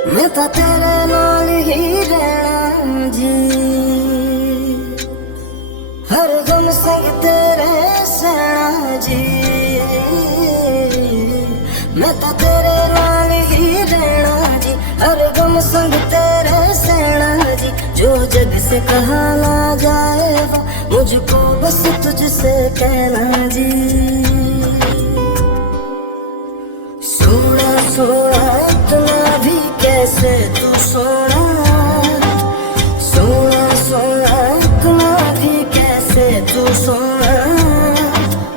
मैं तो तेरे नाल ही रहना जी, हर गम संग तेरे सहना जी। मैं तो तेरे नाल ही रहना जी, हर गम संग तेरे सहना जी। जो जग से कहा ना जाएगा मुझको बस तुझसे कहना जी। सोना सोना इतना भी कैसे तू सोना, सोना सोना इतना भी कैसे तू सोना।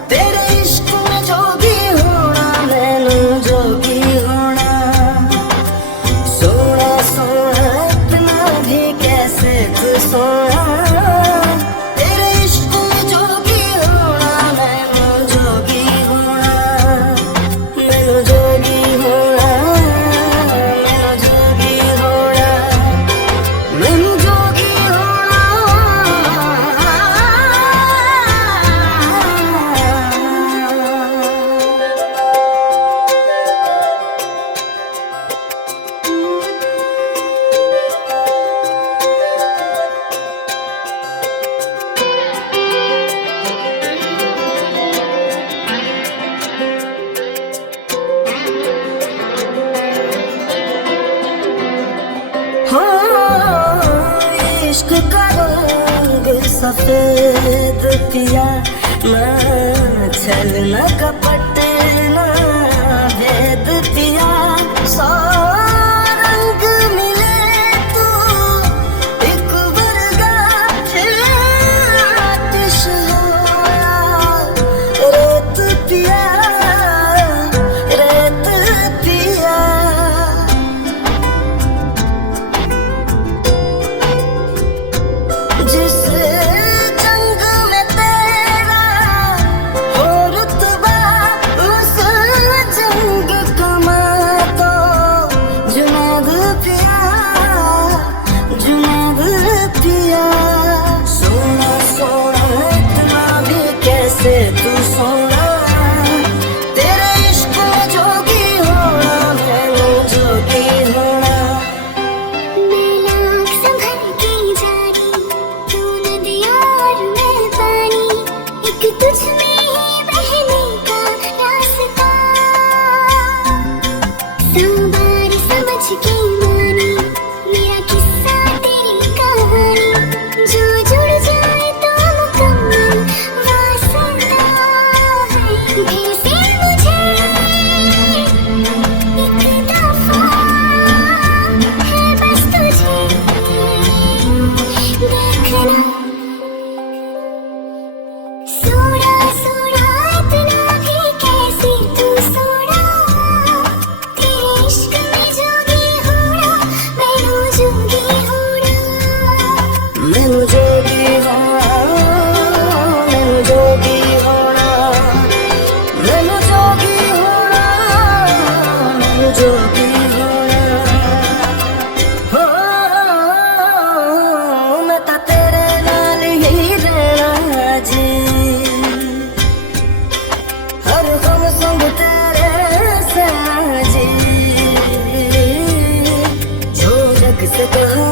तेरे इश्क में जोगी होना मैनू जोगी होना। सोना सोना इतना भी कैसे तू सोना। तेरे इश्क में जोगी होना मैनू जोगी होना। मैनू जोगी होना, मैनू जोगी होना, मैनू जोगी होना। इश्क का रंग सफेद पिया, ना छल न कपट न भेद पिया। सौ रंग मिले तो एक वर्गा आतिश होया। रेत पिया, रेत पिया। जिस जंग में तेरा हो रुतबा उस जंग कमा तो जुनैद पिया, जुनैद पिया। सोना सोना इतना भी कैसे तू सोना। तेरे इश्क में जोगी होना मैनू जोगी होना। मैं लाख संभल के जा रही, तू नदियाँ और मैं पानी, एक तुझ में ही बहने का रास्ता। सौ बार समझ के मानी मेरा किस्सा तेरी कहानी, जो जुड़ जाए तो मुकम्मल वासना है। दिल से मुझे एक दफा है बस तुझे देखना। सोना सोना इतना भी कैसे तू सोना। तेरे इश्क में जोगी होना मैनू जोगी होना। मैनू जोगी होना, मैनू जोगी होना, मैनू जोगी होना, मैनू जोगी होना। हो मैं तो तेरे नाल ही रहना जी, हर गम संग तेरे सहना जी। जो जग से कहा